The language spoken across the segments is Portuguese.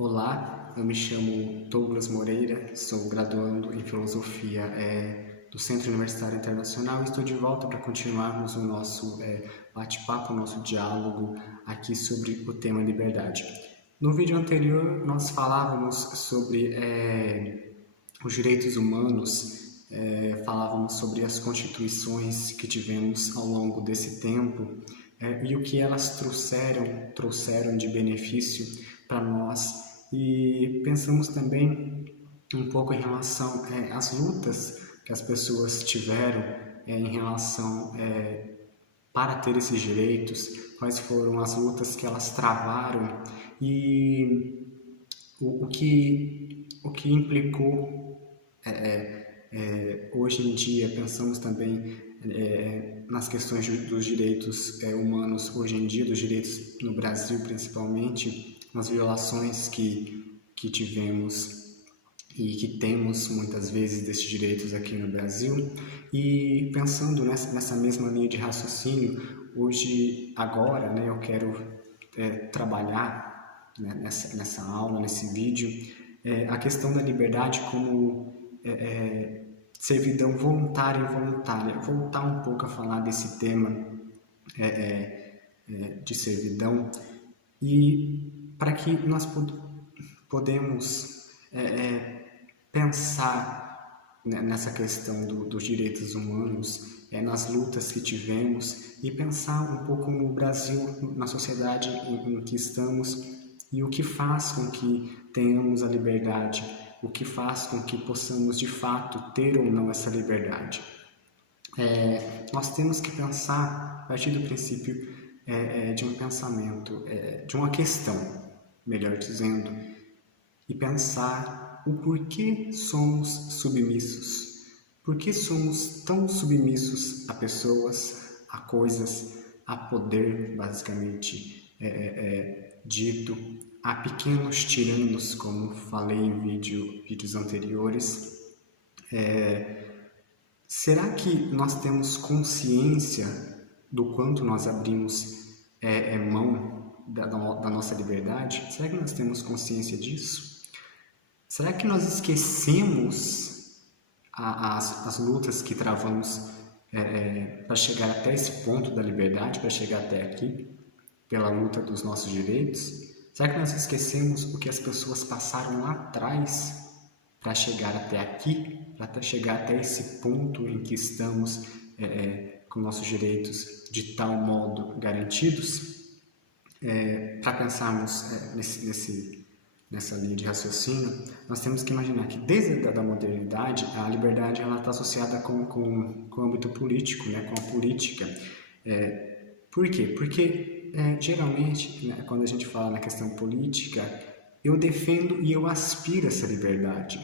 Olá, eu me chamo Douglas Moreira, sou graduando em Filosofia do Centro Universitário Internacional e estou de volta para continuarmos o nosso bate-papo, o nosso diálogo aqui sobre o tema liberdade. No vídeo anterior, nós falávamos sobre os direitos humanos, falávamos sobre as constituições que tivemos ao longo desse tempo e o que elas trouxeram de benefício para nós. E pensamos também um pouco em relação às lutas que as pessoas tiveram em relação para ter esses direitos, quais foram as lutas que elas travaram e o que implicou hoje em dia. Pensamos também nas questões dos direitos humanos hoje em dia, dos direitos no Brasil principalmente, nas violações que tivemos e que temos muitas vezes desses direitos aqui no Brasil. E pensando nessa mesma linha de raciocínio, agora, eu quero trabalhar, né, nessa aula, nesse vídeo, a questão da liberdade como servidão voluntária e involuntária. Voltar um pouco a falar desse tema de servidão, e para que nós podemos pensar nessa questão dos direitos humanos, nas lutas que tivemos, e pensar um pouco no Brasil, na sociedade em que estamos, e o que faz com que tenhamos a liberdade, o que faz com que possamos de fato ter ou não essa liberdade. Nós temos que pensar a partir do princípio de um pensamento, de uma questão, melhor dizendo, e pensar o porquê somos submissos. Por que somos tão submissos a pessoas, a coisas, a poder, basicamente dito, a pequenos tiranos, como falei em vídeos anteriores. Será que nós temos consciência do quanto nós abrimos mão da nossa liberdade? Será que nós temos consciência disso? Será que nós esquecemos as lutas que travamos para chegar até esse ponto da liberdade, para chegar até aqui, pela luta dos nossos direitos? Será que nós esquecemos o que as pessoas passaram lá atrás para chegar até aqui, para chegar até esse ponto em que estamos com nossos direitos de tal modo garantidos? Para pensarmos nessa linha de raciocínio, nós temos que imaginar que desde a modernidade, a liberdade está associada com o âmbito político, com a política. Por quê? Porque geralmente, quando a gente fala na questão política, eu defendo e eu aspiro a essa liberdade.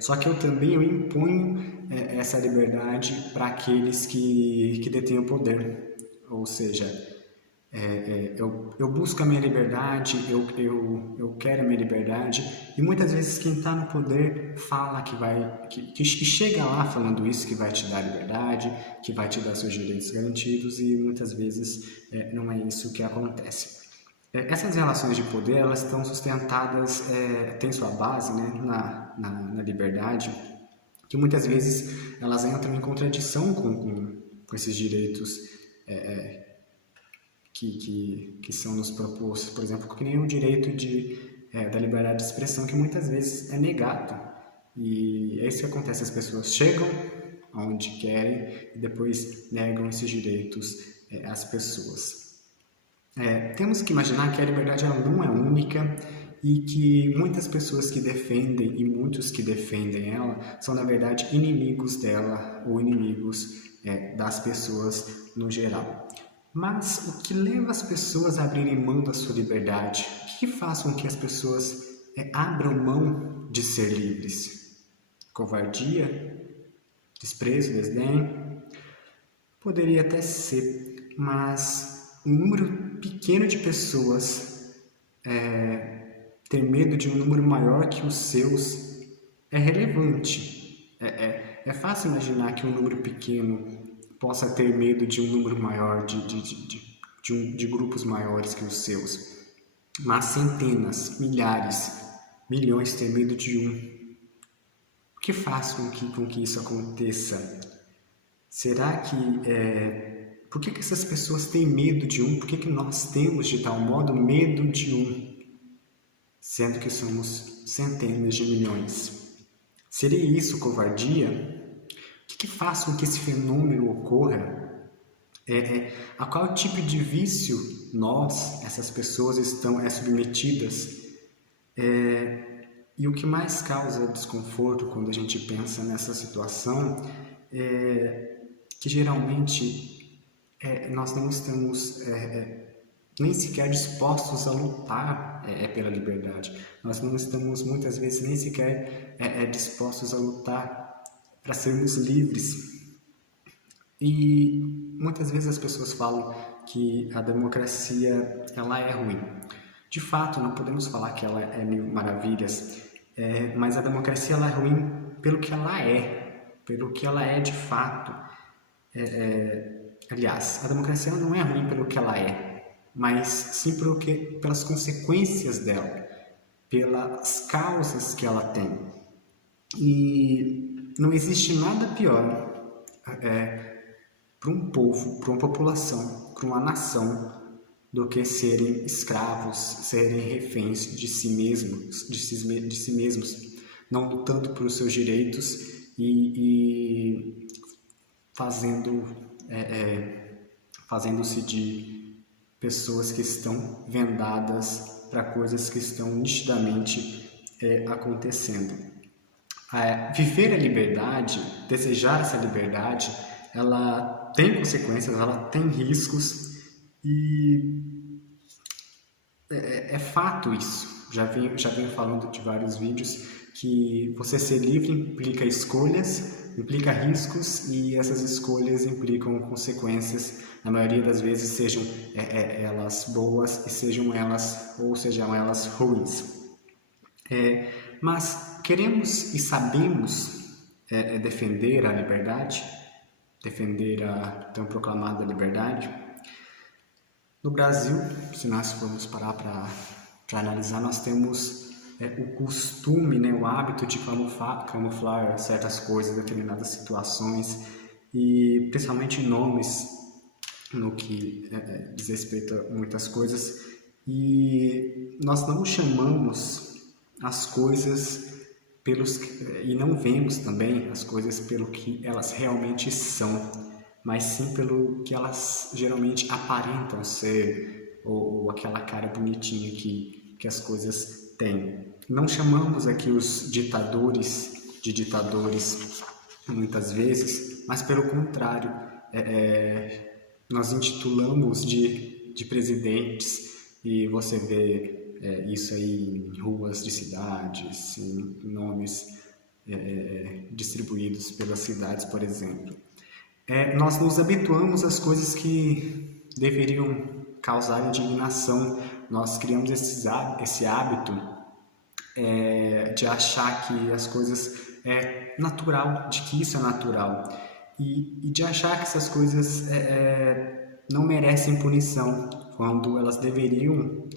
Só que eu imponho essa liberdade para aqueles que detêm o poder. Ou seja, eu busco a minha liberdade, eu quero a minha liberdade, e muitas vezes quem está no poder fala que chega lá falando isso, que vai te dar liberdade, que vai te dar seus direitos garantidos, e muitas vezes não é isso que acontece. Essas relações de poder, elas estão sustentadas, têm sua base na liberdade, que muitas vezes elas entram em contradição com esses direitos que são nos propostos. Por exemplo, que nem o direito da liberdade de expressão, que muitas vezes é negado. E é isso que acontece: as pessoas chegam onde querem e depois negam esses direitos às pessoas. Temos que imaginar que a liberdade ela não é única, e que muitas pessoas que defendem e muitos que defendem ela são, na verdade, inimigos dela ou inimigos das pessoas no geral. Mas o que leva as pessoas a abrirem mão da sua liberdade? O que faz com que as pessoas abram mão de ser livres? Covardia? Desprezo? Desdém? Poderia até ser, mas um número pequeno de pessoas ter medo de um número maior que os seus é relevante. É fácil imaginar que um número pequeno possa ter medo de um número maior, de grupos maiores que os seus. mas centenas, milhares, milhões têm medo de um. O que faz com que isso aconteça? Será que por que essas pessoas têm medo de um? Por que nós temos de tal modo medo de um, sendo que somos centenas de milhões? Seria isso covardia? O que faz com que esse fenômeno ocorra? A qual tipo de vício nós, essas pessoas, estão submetidas? E o que mais causa desconforto quando a gente pensa nessa situação é que geralmente nós não estamos nem sequer dispostos a lutar pela liberdade. Nós não estamos muitas vezes nem sequer dispostos a lutar para sermos livres. E muitas vezes as pessoas falam que a democracia ela é ruim. De fato, não podemos falar que ela é mil maravilhas, mas a democracia ela é ruim pelo que ela é de fato. Aliás, a democracia ela não é ruim pelo que ela é, mas sim pelas consequências dela, pelas causas que ela tem. E não existe nada pior para um povo, para uma população, para uma nação, do que serem escravos, serem reféns de si mesmos, não lutando pelos seus direitos e fazendo-se de pessoas que estão vendadas para coisas que estão nitidamente acontecendo. Viver a liberdade, desejar essa liberdade, ela tem consequências, ela tem riscos e é fato isso. Já venho falando de vários vídeos que você ser livre implica escolhas, implica riscos e essas escolhas implicam consequências, na maioria das vezes sejam elas boas e sejam elas ruins. Mas queremos e sabemos defender a liberdade, defender a tão proclamada liberdade. No Brasil, se nós formos parar para analisar, nós temos o costume, o hábito de camuflar certas coisas, determinadas situações e principalmente nomes no que diz respeito a muitas coisas, e nós não chamamos as coisas e não vemos também as coisas pelo que elas realmente são, mas sim pelo que elas geralmente aparentam ser, ou aquela cara bonitinha que as coisas têm. Não chamamos aqui os ditadores de ditadores muitas vezes, mas pelo contrário, nós intitulamos de presidentes, e você vê isso aí em ruas de cidades, em nomes distribuídos pelas cidades, por exemplo. Nós nos habituamos às coisas que deveriam causar indignação. Nós criamos esse hábito de achar que as coisas é natural, de que isso é natural, e de achar que essas coisas não merecem punição, quando elas deveriam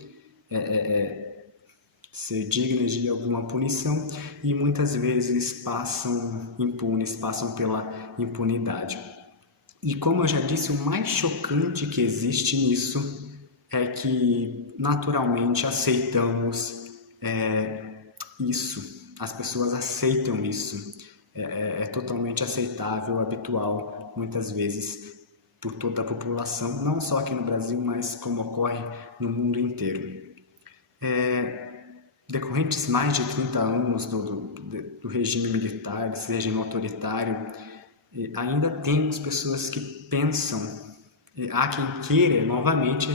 ser dignas de alguma punição, e muitas vezes passam impunes, passam pela impunidade. E como eu já disse, o mais chocante que existe nisso é que naturalmente aceitamos isso. As pessoas aceitam isso. É totalmente aceitável, habitual, muitas vezes, por toda a população, não só aqui no Brasil, mas como ocorre no mundo inteiro. Decorrentes mais de 30 anos do regime militar, desse regime autoritário, ainda temos pessoas que pensam, há quem queira novamente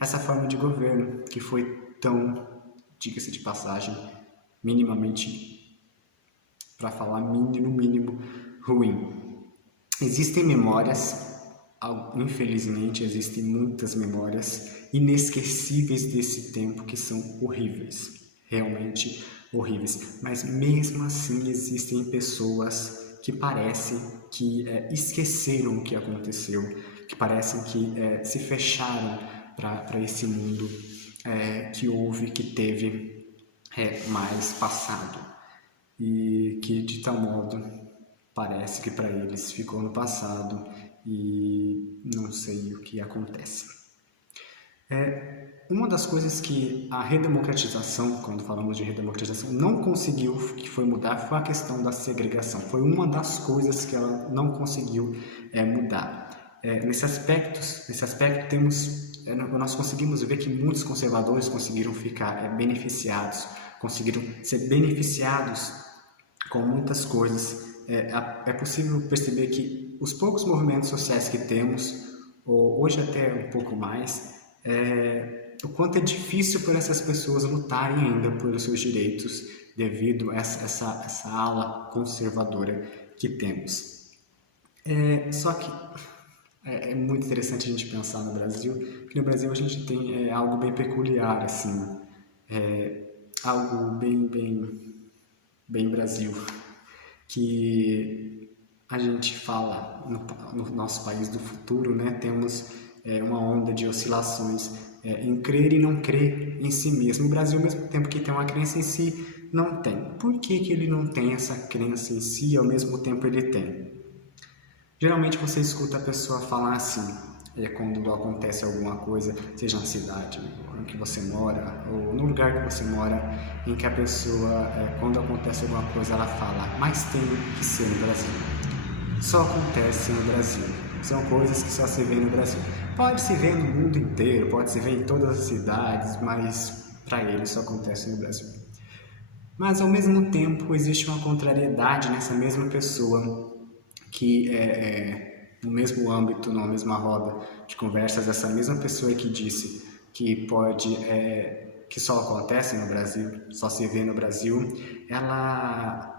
essa forma de governo, que foi tão, diga-se de passagem, minimamente, para falar no mínimo, ruim. Existem memórias, infelizmente existem muitas memórias inesquecíveis desse tempo que são horríveis, realmente horríveis, mas mesmo assim existem pessoas que parecem que esqueceram o que aconteceu, que parecem que se fecharam para esse mundo que houve, que teve mais passado, e que de tal modo parece que para eles ficou no passado e não sei o que acontece. Uma das coisas que a redemocratização, quando falamos de redemocratização, não conseguiu, que foi mudar, foi a questão da segregação. Foi uma das coisas que ela não conseguiu mudar. Nesse aspecto nós conseguimos ver que muitos conservadores conseguiram ficar beneficiados, conseguiram ser beneficiados com muitas coisas. É possível perceber que os poucos movimentos sociais que temos, hoje até um pouco mais, o quanto é difícil para essas pessoas lutarem ainda pelos seus direitos devido a essa ala conservadora que temos. Só que é muito interessante a gente pensar no Brasil, porque no Brasil a gente tem algo bem peculiar, assim, algo bem Brasil, que a gente fala no nosso país do futuro, né? Temos uma onda de oscilações em crer e não crer em si mesmo. O Brasil, ao mesmo tempo que tem uma crença em si, não tem. Por que ele não tem essa crença em si e ao mesmo tempo ele tem? Geralmente você escuta a pessoa falar assim, quando acontece alguma coisa, seja na cidade em que você mora, ou no lugar que você mora, em que a pessoa, quando acontece alguma coisa, ela fala, mas tem que ser no Brasil. Só acontece no Brasil. São coisas que só se vê no Brasil. Pode se ver no mundo inteiro, pode se ver em todas as cidades, mas para eles só acontece no Brasil. Mas ao mesmo tempo existe uma contrariedade nessa mesma pessoa que no mesmo âmbito, na mesma roda de conversas, essa mesma pessoa que disse que que só acontece no Brasil, só se vê no Brasil, ela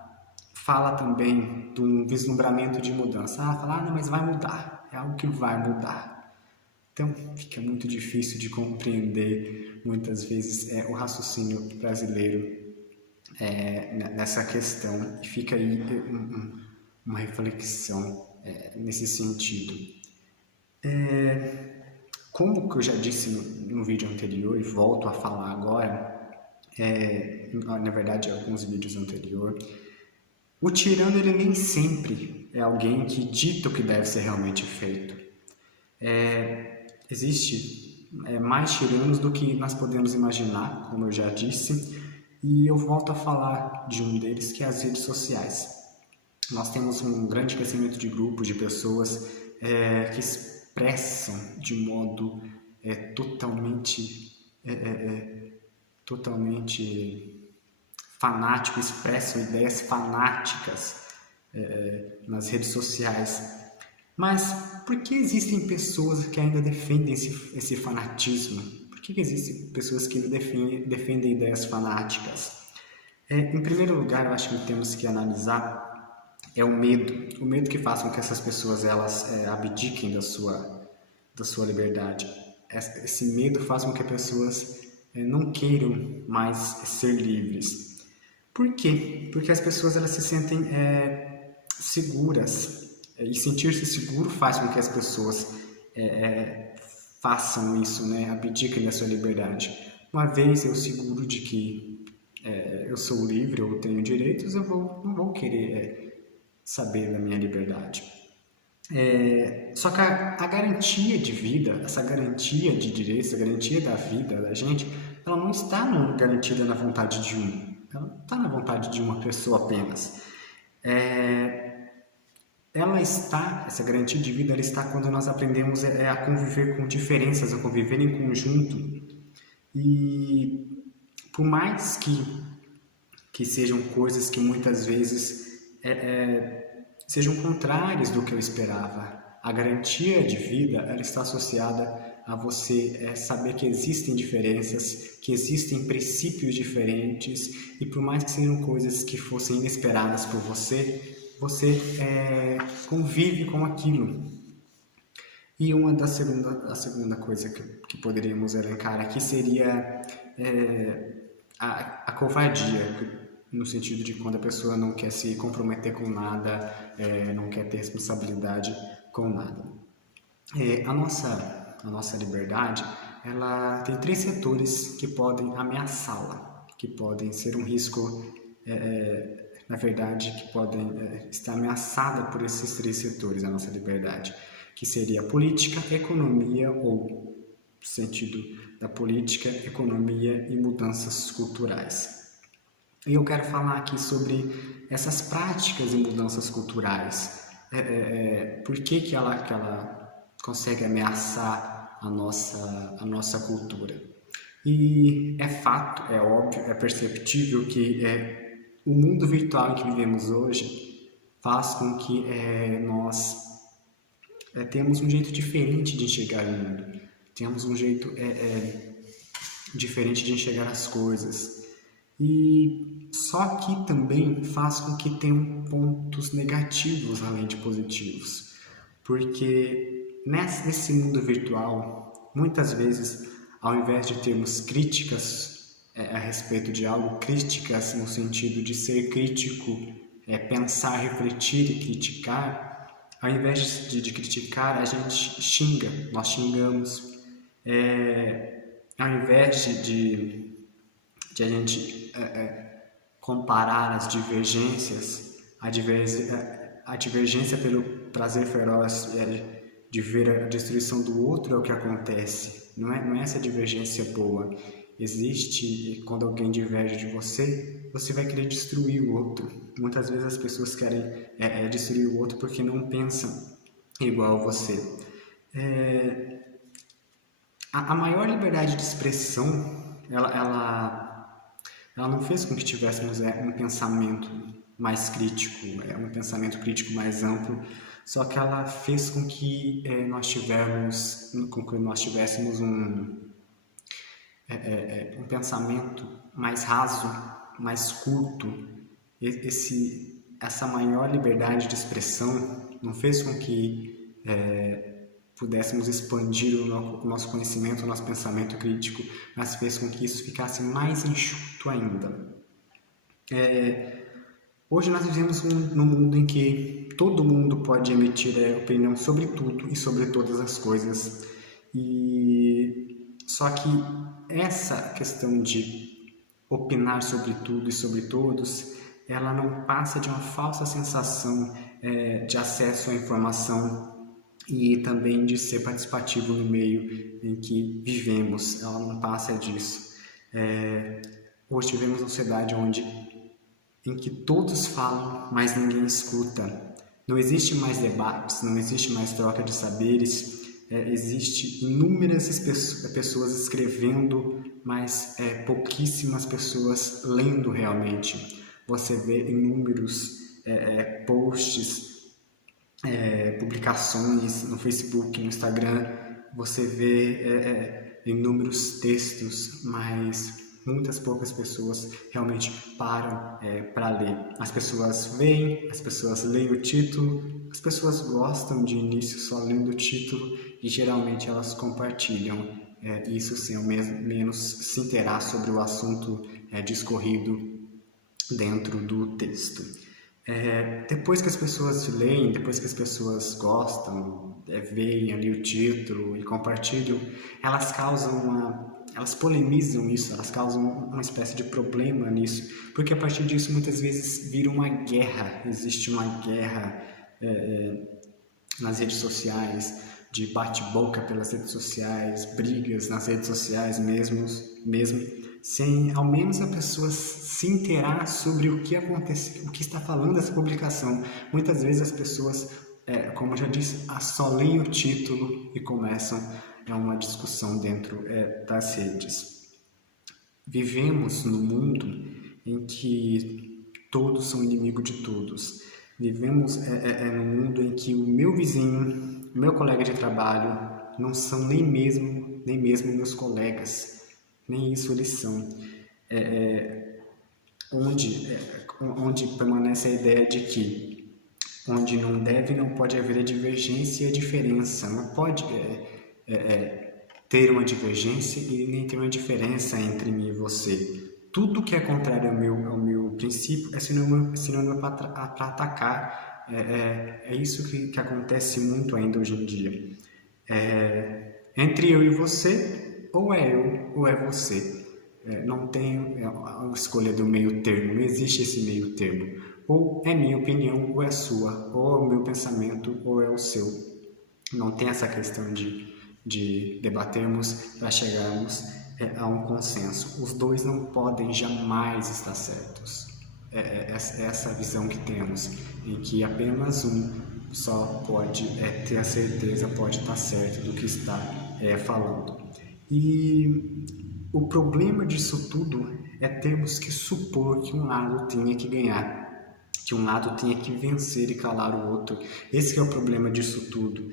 fala também de um vislumbramento de mudança. Ela fala, não, mas vai mudar, é algo que vai mudar. Então fica muito difícil de compreender muitas vezes o raciocínio brasileiro nessa questão, e fica aí uma reflexão nesse sentido. Como que eu já disse no vídeo anterior e volto a falar agora, na verdade alguns vídeos anteriores, o tirano ele nem sempre é alguém que dita o que deve ser realmente feito. Existe mais tiranos do que nós podemos imaginar, como eu já disse, e eu volto a falar de um deles, que é as redes sociais. Nós temos um grande crescimento de grupos, de pessoas que expressam de modo totalmente fanático, expressam ideias fanáticas nas redes sociais. Mas por que existem pessoas que ainda defendem esse fanatismo? Por que existem pessoas que ainda defendem ideias fanáticas? Em primeiro lugar, eu acho que temos que analisar o medo que faz com que essas pessoas abdiquem da sua liberdade. Esse medo faz com que as pessoas não queiram mais ser livres. Por quê? Porque as pessoas elas se sentem seguras, e sentir-se seguro faz com que as pessoas façam isso, né? Abdiquem da sua liberdade. Uma vez eu seguro de que eu sou livre, eu tenho direitos, eu não vou querer saber da minha liberdade. Só que a garantia de vida, essa garantia de direitos, a garantia da vida da gente, ela não está garantida na vontade de um, ela não está na vontade de uma pessoa apenas. Essa garantia de vida, ela está quando nós aprendemos a conviver com diferenças, a conviver em conjunto. E por mais que sejam coisas que muitas vezes sejam contrárias do que eu esperava, a garantia de vida ela está associada a você saber que existem diferenças, que existem princípios diferentes, e por mais que sejam coisas que fossem inesperadas por você, você convive com aquilo. E a segunda coisa que poderíamos elencar aqui seria a covardia, no sentido de quando a pessoa não quer se comprometer com nada, não quer ter responsabilidade com nada. A nossa liberdade, ela tem 3 setores que podem ameaçá-la, que podem ser um risco, na verdade, que podem estar ameaçada por esses 3 setores, a nossa liberdade, que seria a política, economia ou sentido da política, economia e mudanças culturais. E eu quero falar aqui sobre essas práticas e mudanças culturais. Por que ela consegue ameaçar a nossa cultura? E é fato, é óbvio, é perceptível que o mundo virtual em que vivemos hoje faz com que nós temos um jeito diferente de enxergar o mundo. Temos um jeito diferente de enxergar as coisas. E só que também faz com que tenham pontos negativos além de positivos. Porque nesse mundo virtual, muitas vezes, ao invés de termos críticas a respeito de algo, críticas no sentido de ser crítico, pensar, refletir e criticar, ao invés de criticar, a gente xinga, nós xingamos. Ao invés de a gente comparar as divergências, a divergência pelo prazer feroz de ver a destruição do outro é o que acontece. Não é essa divergência boa. Existe, quando alguém diverge de você, você vai querer destruir o outro. Muitas vezes as pessoas querem destruir o outro porque não pensam igual a você. A maior liberdade de expressão, ela não fez com que tivéssemos um pensamento mais crítico, um pensamento crítico mais amplo, só que ela fez com que nós tivéssemos um pensamento mais raso, mais curto. Essa maior liberdade de expressão não fez com que pudéssemos expandir o nosso conhecimento, o nosso pensamento crítico, mas fez com que isso ficasse mais enxuto ainda. Hoje nós vivemos num mundo em que todo mundo pode emitir opinião sobre tudo e sobre todas as coisas. Só que essa questão de opinar sobre tudo e sobre todos, ela não passa de uma falsa sensação de acesso à informação e também de ser participativo no meio em que vivemos. Ela não passa disso. Hoje vivemos uma sociedade em que todos falam, mas ninguém escuta. Não existe mais debates, não existe mais troca de saberes, existe inúmeras pessoas escrevendo, mas pouquíssimas pessoas lendo realmente. Você vê inúmeros posts, publicações no Facebook, no Instagram, você vê inúmeros textos, mas muitas poucas pessoas realmente param para ler. As pessoas veem, as pessoas leem o título, as pessoas gostam de início só lendo o título e geralmente elas compartilham isso sem ao menos se inteirar sobre o assunto discorrido dentro do texto. Depois que as pessoas leem, depois que as pessoas gostam, veem ali o título e compartilham, elas polemizam isso, elas causam uma espécie de problema nisso, porque a partir disso muitas vezes vira uma guerra, existe uma guerra nas redes sociais, de bate-boca pelas redes sociais, brigas nas redes sociais mesmo, sem ao menos a pessoa se inteirar sobre o que acontece, o que está falando essa publicação. Muitas vezes as pessoas, como eu já disse, só leem o título e começam uma discussão dentro das redes. Vivemos num mundo em que todos são inimigos de todos. Vivemos num mundo em que o meu vizinho, o meu colega de trabalho, não são nem mesmo meus colegas. Nem isso eles são. Onde permanece a ideia de que onde não deve, não pode haver divergência e diferença. Não pode ter uma divergência e nem ter uma diferença entre mim e você. Tudo que é contrário ao meu princípio é sinônimo para atacar. É isso que acontece muito ainda hoje em dia. Entre eu e você, ou é eu ou é você. Não tem a escolha do meio termo, não existe esse meio termo. Ou é minha opinião ou é sua, ou é o meu pensamento ou é o seu. Não tem essa questão de debatermos para chegarmos a um consenso. Os dois não podem jamais estar certos. É essa visão que temos, em que apenas um só pode ter a certeza, pode estar certo do que está falando. E o problema disso tudo é termos que supor que um lado tenha que ganhar, que um lado tenha que vencer e calar o outro. Esse é o problema disso tudo.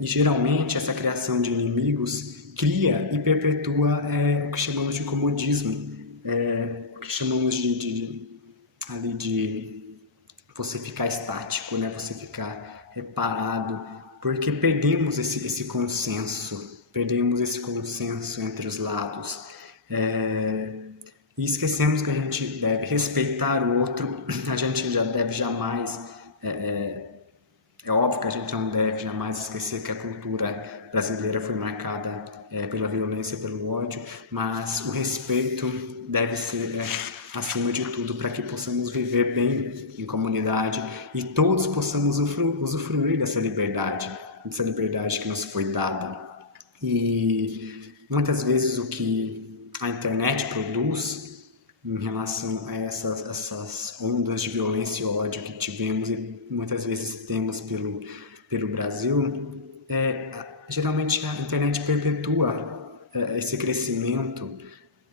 E geralmente essa criação de inimigos cria e perpetua o que chamamos de comodismo, o que chamamos de você ficar estático, né? Você ficar parado, porque perdemos esse consenso, entre os lados. E esquecemos que a gente deve respeitar o outro, a gente já deve jamais, é óbvio que a gente não deve jamais esquecer que a cultura brasileira foi marcada pela violência e pelo ódio, mas o respeito deve ser acima de tudo para que possamos viver bem em comunidade e todos possamos usufruir dessa liberdade que nos foi dada. E muitas vezes o que a internet produz em relação a essas ondas de violência e ódio que tivemos e muitas vezes temos pelo Brasil, geralmente a internet perpetua esse crescimento,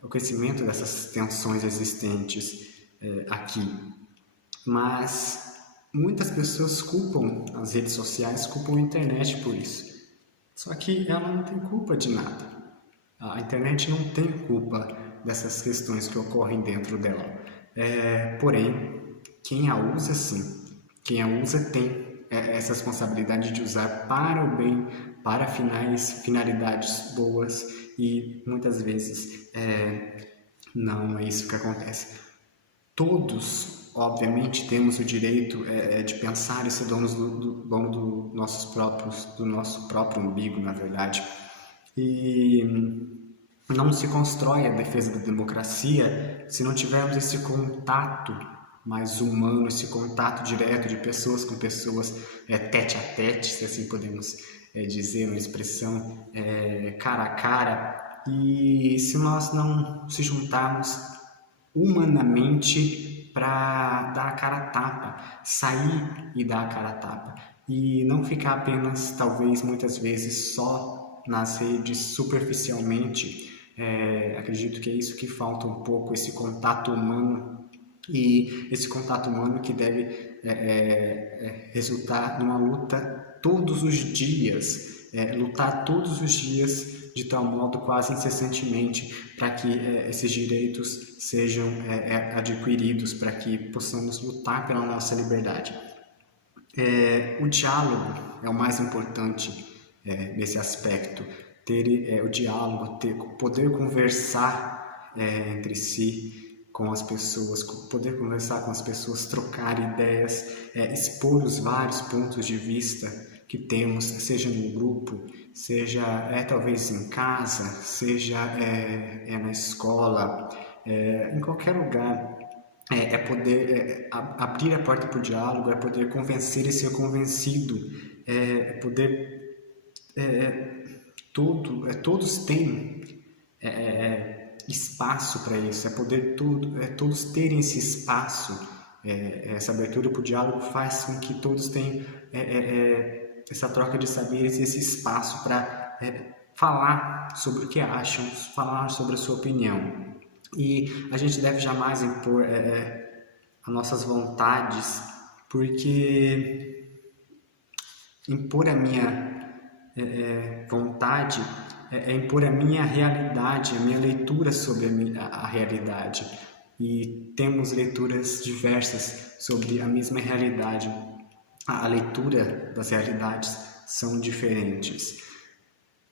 o crescimento dessas tensões existentes aqui. Mas muitas pessoas culpam as redes sociais, culpam a internet por isso. Só que ela não tem culpa de nada. A internet não tem culpa dessas questões que ocorrem dentro dela. Porém, quem a usa, sim. Quem a usa tem essa responsabilidade de usar para o bem, para finalidades boas e muitas vezes não é isso que acontece. Todos, obviamente, temos o direito de pensar e ser dono do nosso próprio umbigo, na verdade. E não se constrói a defesa da democracia se não tivermos esse contato mais humano, esse contato direto de pessoas com pessoas, tete a tete, se assim podemos dizer, uma expressão cara a cara. E se nós não se juntarmos humanamente para dar a cara a tapa, sair e dar a cara a tapa, e não ficar apenas, talvez, muitas vezes, só nas redes superficialmente. Acredito que é isso que falta um pouco, esse contato humano, e esse contato humano que deve resultar numa luta todos os dias, lutar todos os dias de tal modo quase incessantemente para que esses direitos sejam adquiridos, para que possamos lutar pela nossa liberdade. O diálogo é o mais importante nesse aspecto, ter o diálogo, poder conversar entre si com as pessoas, poder conversar com as pessoas, trocar ideias, expor os vários pontos de vista que temos, seja no grupo, seja talvez em casa, seja na escola, em qualquer lugar. Poder abrir a porta para o diálogo, é poder convencer e ser convencido, poder todos têm espaço para isso, poder todos terem esse espaço, essa abertura para o diálogo faz com que todos tenham essa troca de saberes, esse espaço para falar sobre o que acham, falar sobre a sua opinião. E a gente deve jamais impor as nossas vontades, porque impor a minha vontade impor a minha realidade, a minha leitura sobre a realidade. E temos leituras diversas sobre a mesma realidade. A leitura das realidades são diferentes.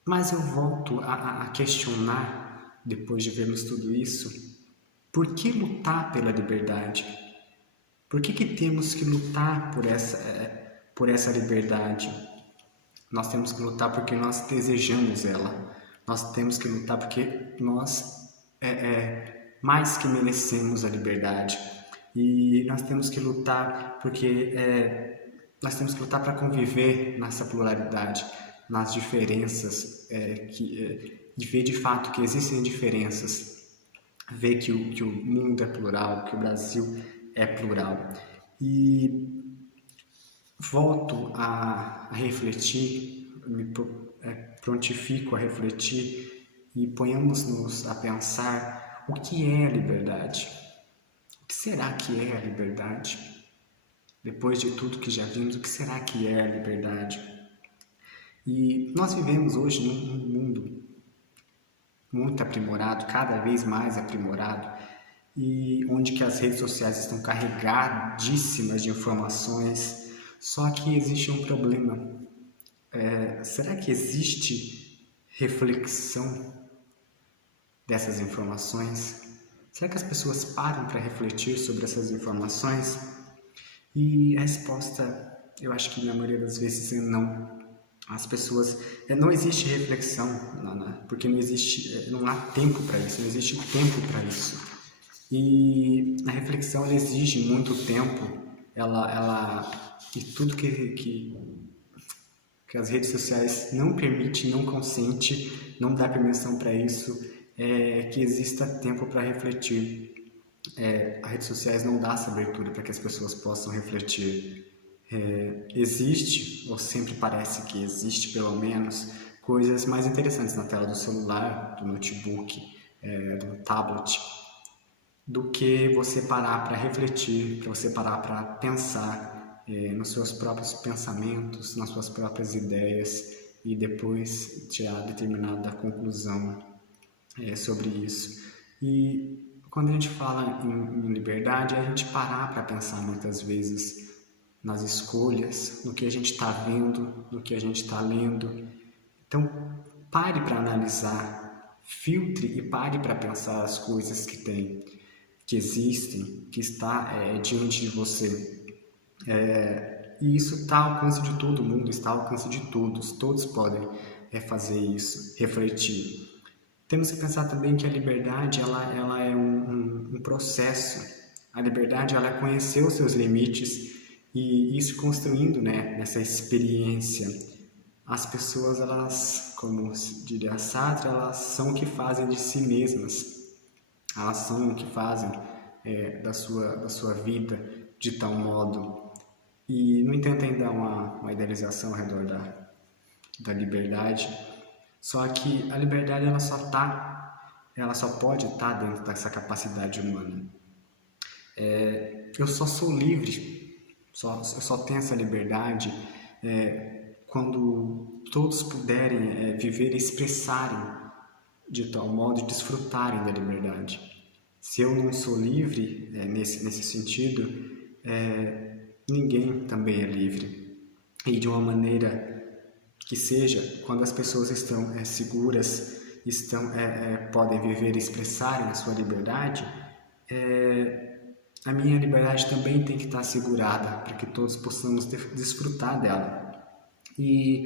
Mas eu volto a questionar, depois de vermos tudo isso, por que lutar pela liberdade? Por que temos que lutar por essa liberdade? Nós temos que lutar porque nós desejamos ela, Nós temos que lutar porque nós mais que merecemos a liberdade. E nós temos que lutar porque nós temos que lutar para conviver nessa pluralidade, nas diferenças, e ver de fato que existem diferenças, ver que o mundo é plural, que o Brasil é plural. E volto a refletir, prontifico a refletir e ponhamos-nos a pensar o que é a liberdade. O que será que é a liberdade? Depois de tudo que já vimos, o que será que é a liberdade? E nós vivemos hoje num mundo muito aprimorado, cada vez mais aprimorado, e onde que as redes sociais estão carregadíssimas de informações, só que existe um problema. Será que existe reflexão dessas informações? Será que as pessoas param para refletir sobre essas informações? E a resposta, eu acho que na maioria das vezes é não. As pessoas, não existe reflexão, porque não há tempo para isso, não existe tempo para isso. E a reflexão ela exige muito tempo, e tudo que as redes sociais não permitem, não consente, não dá permissão para isso, que exista tempo para refletir. As redes sociais não dá essa abertura para que as pessoas possam refletir. Existe, ou sempre parece que existe pelo menos, coisas mais interessantes na tela do celular, do notebook, do tablet, do que você parar para refletir, para você parar para pensar nos seus próprios pensamentos, nas suas próprias ideias e depois tirar determinada conclusão sobre isso. E quando a gente fala em liberdade, é a gente parar para pensar muitas vezes nas escolhas, no que a gente está vendo, no que a gente está lendo. Então, pare para analisar, filtre e pare para pensar as coisas que existem, que está diante de você. E isso está ao alcance de todo mundo, está ao alcance de todos podem fazer isso, refletir. Temos que pensar também que a liberdade ela é um processo. A liberdade ela é conhecer os seus limites e isso construindo, né, nessa experiência. As pessoas, elas, como diria Sartre, elas são o que fazem de si mesmas. Elas são o que fazem da sua vida de tal modo. E não intentem dar uma idealização ao redor da liberdade. Só que a liberdade ela só pode estar dentro dessa capacidade humana. Eu só sou livre, eu só tenho essa liberdade quando todos puderem viver e expressarem de tal modo, desfrutarem da liberdade. Se eu não sou livre nesse sentido, ninguém também é livre. E de uma maneira que seja, quando as pessoas estão seguras, podem viver e expressarem a sua liberdade, a minha liberdade também tem que estar assegurada para que todos possamos desfrutar dela. E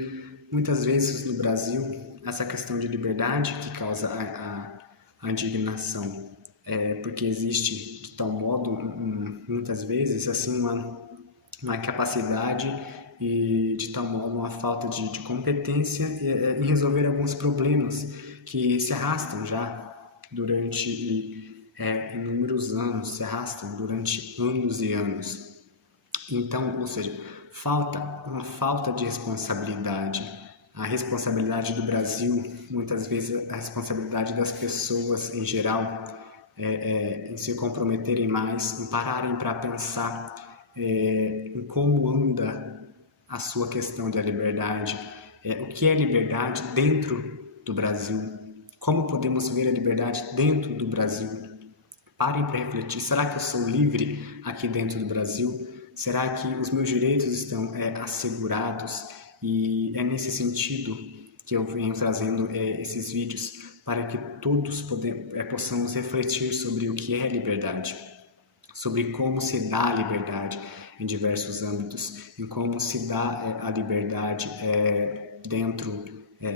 muitas vezes no Brasil, essa questão de liberdade que causa a indignação, porque existe de tal modo, muitas vezes, assim, uma capacidade e de tal modo uma falta de competência em resolver alguns problemas que se arrastam já durante inúmeros anos, se arrastam durante anos e anos. Então, ou seja, uma falta de responsabilidade. A responsabilidade do Brasil, muitas vezes a responsabilidade das pessoas em geral, em se comprometerem mais, em pararem para pensar em como anda a sua questão da liberdade, o que é liberdade dentro do Brasil, como podemos ver a liberdade dentro do Brasil. Parem para refletir, será que eu sou livre aqui dentro do Brasil? Será que os meus direitos estão assegurados? E é nesse sentido que eu venho trazendo esses vídeos, para que todos possamos refletir sobre o que é liberdade, sobre como se dá a liberdade em diversos âmbitos, em como se dá a liberdade dentro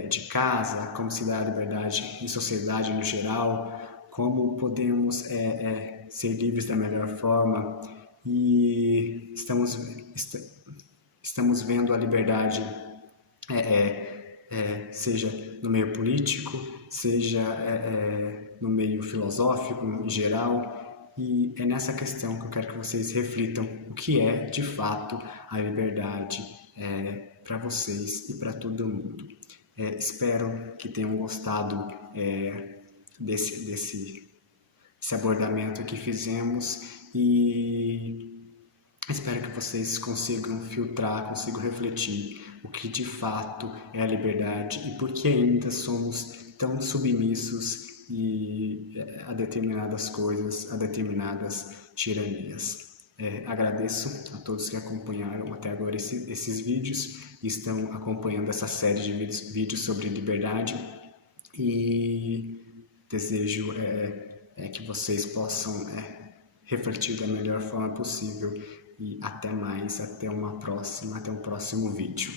de casa, como se dá a liberdade em sociedade no geral, como podemos ser livres da melhor forma, e estamos vendo a liberdade seja no meio político, seja no meio filosófico em geral, e é nessa questão que eu quero que vocês reflitam o que é de fato a liberdade para vocês e para todo mundo. Espero que tenham gostado desse abordamento que fizemos, e espero que vocês consigam filtrar, consigam refletir o que de fato é a liberdade e por que ainda somos tão submissos a determinadas coisas, a determinadas tiranias. Agradeço a todos que acompanharam até agora esses vídeos e estão acompanhando essa série de vídeos sobre liberdade, e desejo que vocês possam refletir da melhor forma possível, e até mais, até um próximo vídeo.